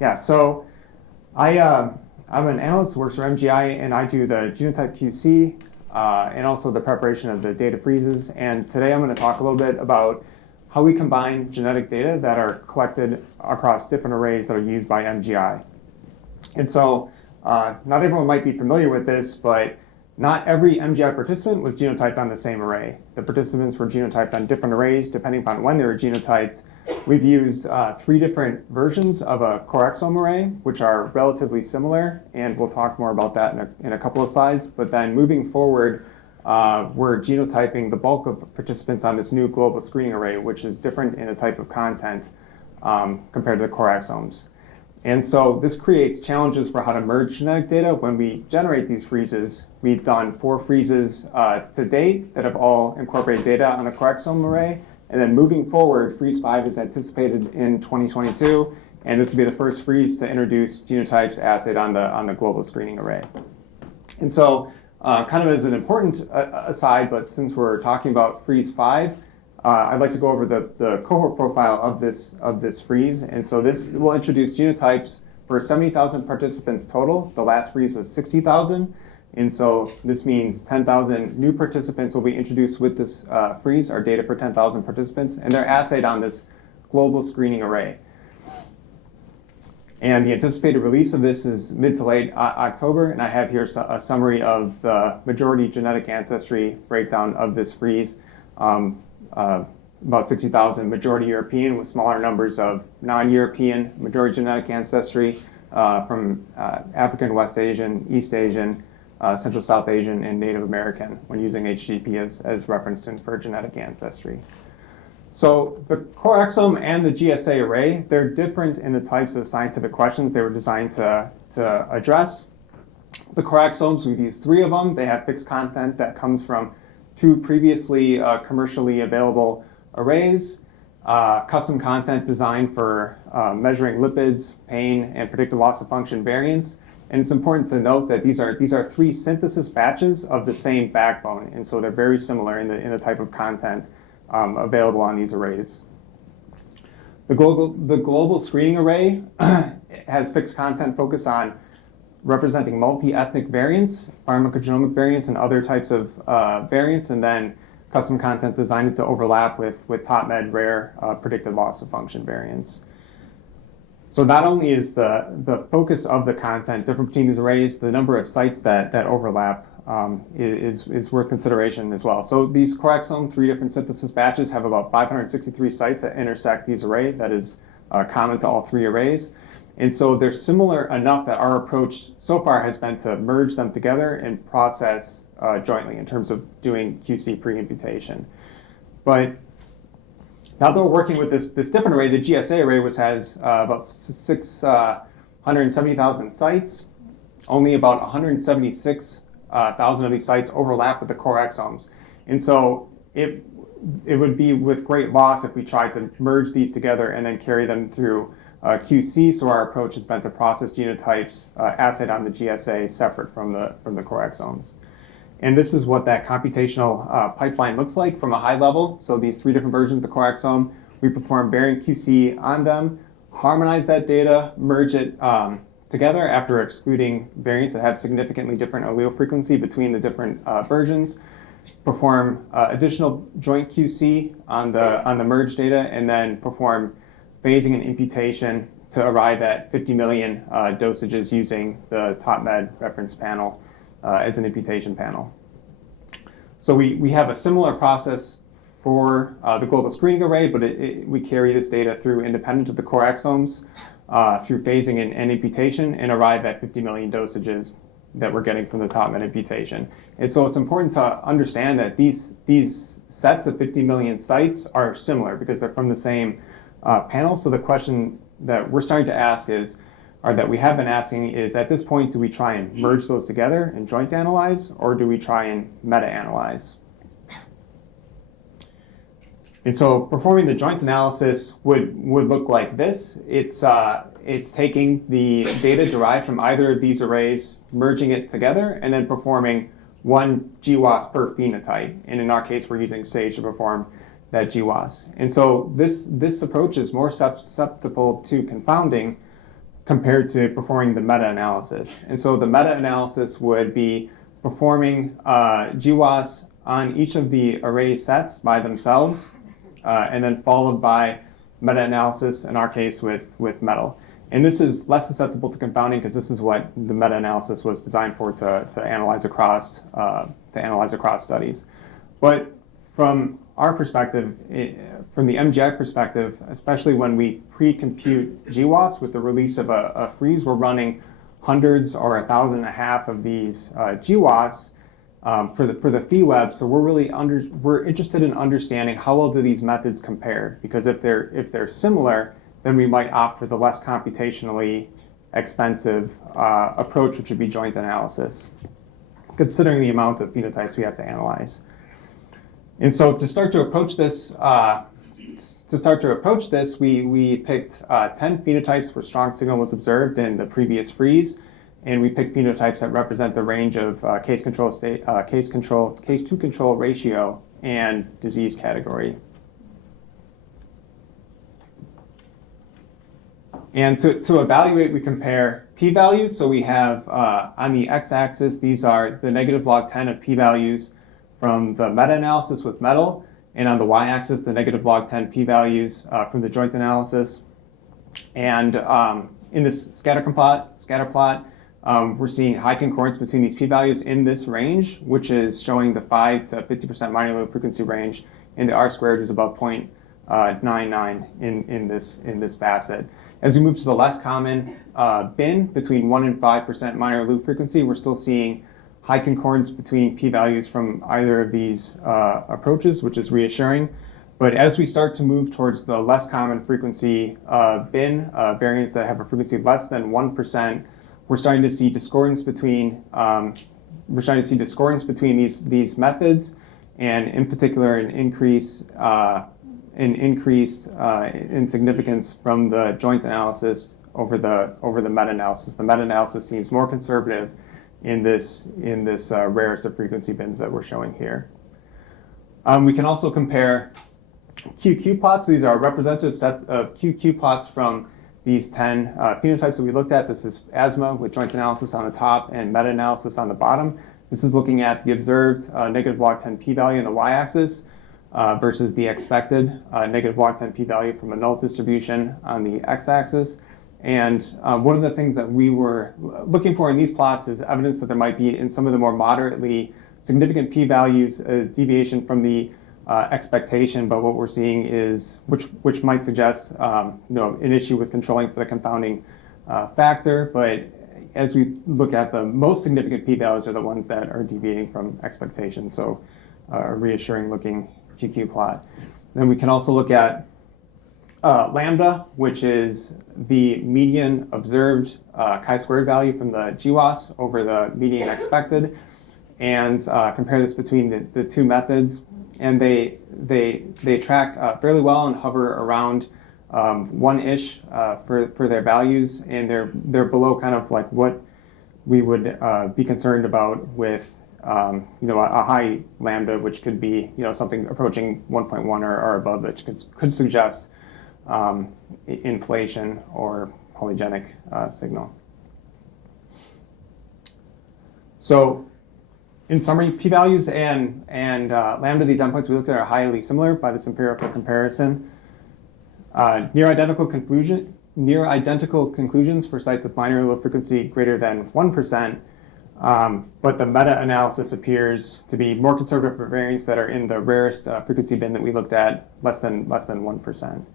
Yeah, so I'm an analyst who works for MGI, and I do the genotype QC and also the preparation of the data freezes. And today I'm going to talk a little bit about how we combine genetic data that are collected across different arrays that are used by MGI. And so not everyone might be familiar with this, but not every MGI participant was genotyped on the same array. The participants were genotyped on different arrays depending upon when they were genotyped. We've used 3 different versions of a core exome array, which are relatively similar, and we'll talk more about that in a couple of slides. But then moving forward, we're genotyping the bulk of participants on this new global screening array, which is different in the type of content compared to the core exomes. And so this creates challenges for how to merge genetic data when we generate these freezes. We've done 4 freezes to date that have all incorporated data on the core exome array. And then moving forward, freeze 5 is anticipated in 2022, and this will be the first freeze to introduce genotypes assayed on the global screening array. And so, kind of as an important aside, but since we're talking about freeze 5, I'd like to go over the cohort profile of this freeze. And so this will introduce genotypes for 70,000 participants total. The last freeze was 60,000. And so this means 10,000 new participants will be introduced with this freeze, our data for 10,000 participants, and they're assayed on this global screening array. And the anticipated release of this is mid to late October, and I have here a summary of the majority genetic ancestry breakdown of this freeze. About 60,000 majority European with smaller numbers of non-European majority genetic ancestry from African, West Asian, East Asian, Central South Asian, and Native American when using HGP as reference to infer genetic ancestry. So the core exome and the GSA array, they're different in the types of scientific questions they were designed to address. The core exomes, we've used 3 of them. They have fixed content that comes from 2 previously commercially available arrays, custom content designed for measuring lipids, pain, and predicted loss of function variants. And it's important to note that these are 3 synthesis batches of the same backbone, and so they're very similar in the type of content available on these arrays. The global screening array has fixed content focused on representing multi-ethnic variants, pharmacogenomic variants, and other types of variants, and then custom content designed to overlap with TopMed rare predicted loss of function variants. So not only is the focus of the content different between these arrays, the number of sites that overlap is worth consideration as well. So these core exome 3 different synthesis batches have about 563 sites that intersect these arrays. That is common to all 3 arrays. And so they're similar enough that our approach so far has been to merge them together and process jointly in terms of doing QC pre-imputation. But now that we're working with this different array, the GSA array, which has about 670,000 sites, only about 176,000 of these sites overlap with the core exomes. And so it would be with great loss if we tried to merge these together and then carry them through QC. So our approach has been to process genotypes assayed on the GSA separate from the core exomes. And this is what that computational pipeline looks like from a high level. So these 3 different versions of the core exome, we perform variant QC on them, harmonize that data, merge it together after excluding variants that have significantly different allele frequency between the different versions, perform additional joint QC on the merged data, and then perform phasing and imputation to arrive at 50 million dosages using the TopMed reference panel as an imputation panel. So we have a similar process for the global screening array, but we carry this data through independent of the core exomes through phasing and imputation and arrive at 50 million dosages that we're getting from the TopMed imputation. And so it's important to understand that these sets of 50 million sites are similar because they're from the same panel. So the question that we're starting to ask or that we have been asking is, at this point, do we try and merge those together and joint analyze, or do we try and meta-analyze? And so performing the joint analysis would look like this. It's taking the data derived from either of these arrays, merging it together, and then performing 1 GWAS per phenotype. And in our case, we're using SAGE to perform that GWAS. And so this approach is more susceptible to confounding compared to performing the meta-analysis. And so the meta-analysis would be performing GWAS on each of the array sets by themselves, and then followed by meta-analysis, in our case, with metal. And this is less susceptible to confounding because this is what the meta-analysis was designed for, to analyze across studies. But from our perspective, from the MGI perspective, especially when we pre-compute GWAS with the release of a freeze, we're running hundreds or 1,500 of these GWAS for the phi web. So we're interested in understanding how well do these methods compare, because if they're similar, then we might opt for the less computationally expensive approach, which would be joint analysis, considering the amount of phenotypes we have to analyze. And so to start to approach this, we picked 10 phenotypes where strong signal was observed in the previous freeze, and we picked phenotypes that represent the range of case to control ratio and disease category. And to evaluate, we compare p-values. So we have on the x-axis, these are the negative log 10 of p-values from the meta-analysis with metal, and on the y-axis, the negative log 10 p-values from the joint analysis. And in this scatter plot, we're seeing high concordance between these p-values in this range, which is showing the 5 to 50% minor lobe frequency range, and the r-squared is above 0.99 in this facet. As we move to the less common bin, between 1 and 5% minor loop frequency, we're still seeing high concordance between p-values from either of these approaches, which is reassuring. But as we start to move towards the less common frequency bin variants that have a frequency less than 1%, we're starting to see discordance between these methods, and in particular an increased in significance from the joint analysis over the meta-analysis. The meta-analysis seems more conservative in this rarest of frequency bins that we're showing here. We can also compare QQ plots. So these are a representative set of QQ plots from these 10 phenotypes that we looked at. This is asthma with joint analysis on the top and meta-analysis on the bottom. This is looking at the observed negative log 10 p-value in the y-axis versus the expected negative log 10 p-value from a null distribution on the x-axis. And one of the things that we were looking for in these plots is evidence that there might be, in some of the more moderately significant p-values, a deviation from the expectation. But what we're seeing is, which might suggest an issue with controlling for the confounding factor. But as we look at the most significant p-values are the ones that are deviating from expectation. So a reassuring looking QQ plot. Then we can also look at lambda, which is the median observed chi-squared value from the GWAS over the median expected, and compare this between the two methods. And they track fairly well and hover around 1-ish for their values, and they're below kind of like what we would be concerned about with a high lambda, which could be something approaching 1.1 or above, which could suggest inflation or polygenic signal. So in summary, p-values and lambda, these endpoints we looked at, are highly similar by this empirical comparison. Near identical conclusions for sites with minor low frequency greater than 1%, but the meta-analysis appears to be more conservative for variants that are in the rarest frequency bin that we looked at, less than 1%.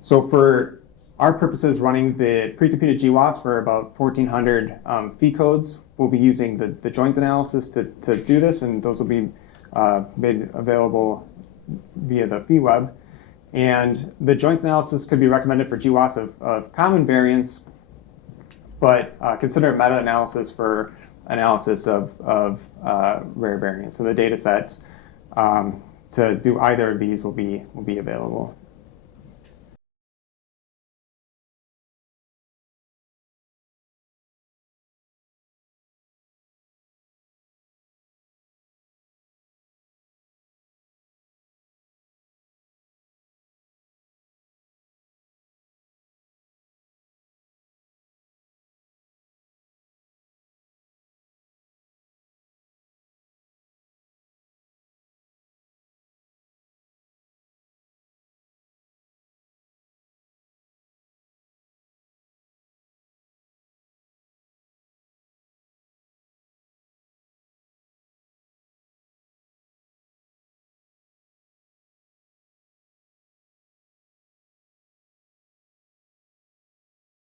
So for our purposes, running the pre-computed GWAS for about 1,400 phi codes, we'll be using the joint analysis to do this, and those will be made available via the phi web. And the joint analysis could be recommended for GWAS of common variants, but consider meta-analysis for analysis of rare variants. So the data sets to do either of these will be available.